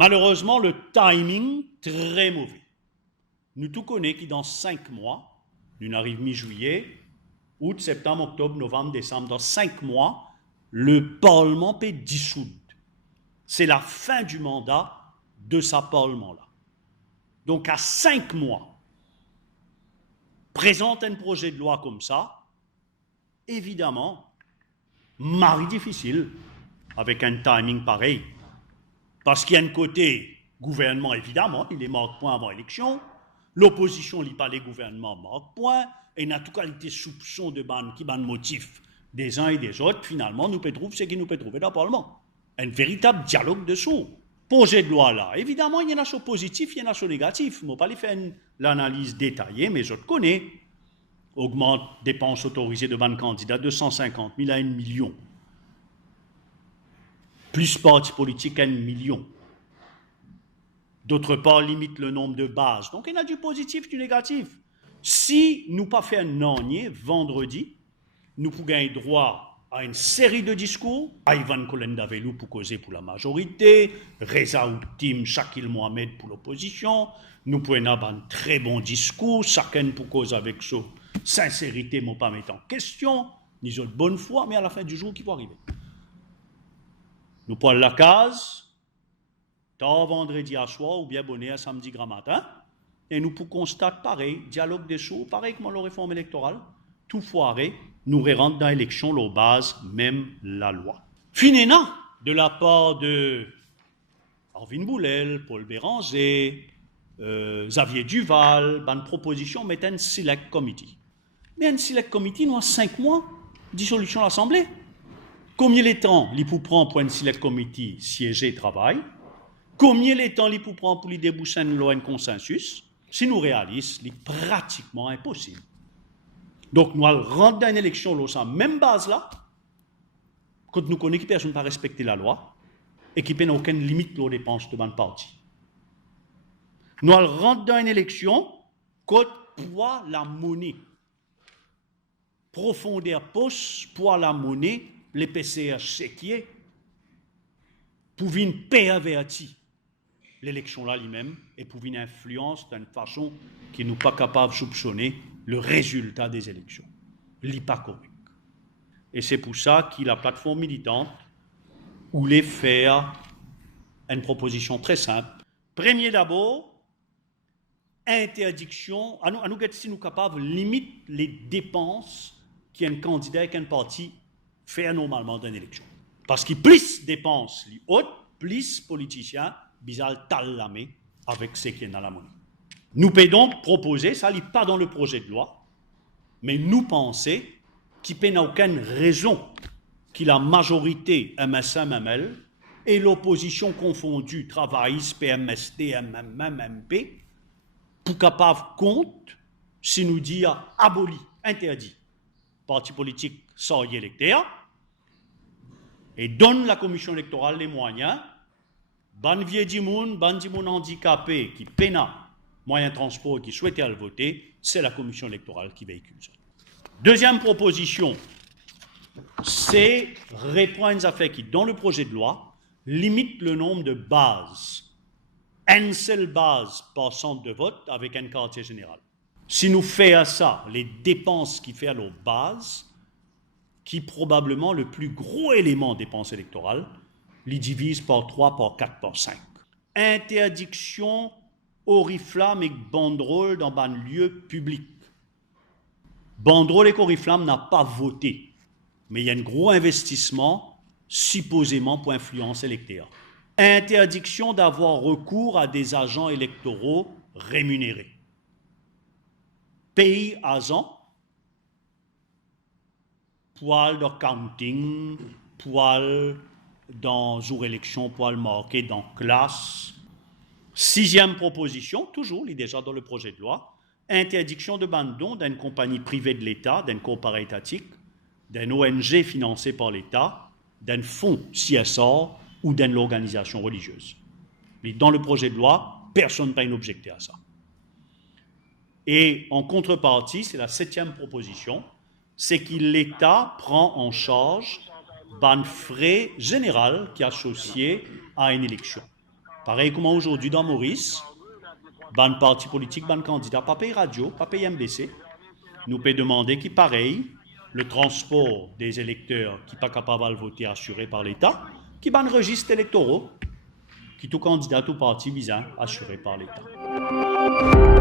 Malheureusement, le timing très mauvais. Nous tous connaissons que dans 5 mois, nous arrivons mi-juillet, août, septembre, octobre, novembre, décembre, dans 5 mois, le Parlement peut dissoudre. C'est la fin du mandat de ce Parlement-là. Donc à 5 mois, présente un projet de loi comme ça, évidemment, mari difficile avec un timing pareil. Parce qu'il y a un côté gouvernement, évidemment, il est marque point avant élection, l'opposition lit pas les gouvernements marque point, et il y a toute qualité soupçon de ban qui ban motif des uns et des autres, finalement, nous peut trouver ce qui nous peut trouver dans le Parlement. Un véritable dialogue de sourds. Projet de loi là, évidemment, il y en a sur positif, il y en a sur négatif. Je ne vais pas les faire l'analyse détaillée, mais je te connais. Augmente dépenses autorisées de ban candidat de 150 000 à 1 million. Plus partis politiques à 1 million. D'autre part, limite le nombre de bases. Donc, il y a du positif, du négatif. Si nous pas fait un ornier vendredi, nous pouvons gagner droit à une série de discours, à Ivan Kolendavelou pour causer pour la majorité, Reza Outim, Shakil Mohamed pour l'opposition, nous pouvons avoir un très bon discours, chacun pour cause avec sa sincérité, mais pas mettre en question, ni de bonne foi, mais à la fin du jour qui va arriver. Nous prenons la case, tant vendredi à soir ou bien bonnet à samedi grand matin, et nous pouvons constater pareil, dialogue des sourds, pareil comme la réforme électorale, tout foiré, nous rentrons dans l'élection, leur base, même la loi. Finéna, de la part de Arvin Boulel, Paul Béranger, Xavier Duval, une proposition, mettre un select committee. Mais un select committee, nous avons 5 mois, dissolution de l'Assemblée. Combien de temps il peut prendre pour un select committee siéger et travailler? Combien de temps il peut prendre pour lui déboucher une loi, un consensus? Si nous réalisons, c'est pratiquement impossible. Donc, nous allons rentrer dans une élection, là, sans même base là, quand nous connaissons que personne n'a pas respecté la loi et qui n'a aucune limite aux dépenses de mon parti. Nous allons rentrer dans une élection, quand poids la monnaie, profondeur poste, poids la monnaie, les PCH séquiers, pour une pervertir l'élection là lui-même et pour une influence d'une façon qui nous pas capable de soupçonner le résultat des élections. Pas correct. Et c'est pour ça que la plateforme militante voulait faire une proposition très simple. Premier d'abord, interdiction, à nous si nous capables, limite les dépenses qu'un candidat et qu'un parti fait normalement dans une élection. Parce qu'il plus dépenses les hautes, plus politiciens, bizarre talamé avec ce qui est dans la monnaie. Nous pouvons donc proposer, ça n'est pas dans le projet de loi, mais nous pensons qu'il n'y a aucune raison que la majorité MSM-ML et l'opposition confondue, travailliste, PMST, MP, pour capable compte, si nous dit aboli, interdit, parti politique sans y électeur, et donne la commission électorale les moyens, ban vieux dimoun, ban dimoun handicapé qui peine moyen de transport et qui souhaitait le voter, c'est la commission électorale qui véhicule ça. Deuxième proposition, c'est répondre à fait qui, dans le projet de loi, limite le nombre de bases. Une seule base par centre de vote avec un quartier général. Si nous faisons ça, les dépenses qui fait leur base, qui est probablement le plus gros élément des dépenses électorales, les divise par 3, par 4, par 5. Interdiction oriflamme et banderole dans un lieu public. Banderole et oriflamme n'a pas voté, mais il y a un gros investissement, supposément pour influence électorale. Interdiction d'avoir recours à des agents électoraux rémunérés. Pays agents, poil d'accounting, poil dans jour élection, poil marqué dans classe. 6e proposition, toujours, il est déjà dans le projet de loi, interdiction de bandon d'une compagnie privée de l'État, d'un corps étatique, d'un ONG financé par l'État, d'un fonds CSR ou d'une organisation religieuse. Mais dans le projet de loi, personne n'a objecté à ça. Et en contrepartie, c'est la 7e proposition, c'est que l'État prend en charge un frais général qui est associé à une élection. Pareil comme aujourd'hui dans Maurice, ban parti politique, ban candidat, pas paye radio, pas paye MBC. Nous peut demander qui pareil, le transport des électeurs qui ne sont pas capables de voter assuré par l'État, qui ban registre électoraux, qui tout candidat, tout parti visant assuré par l'État.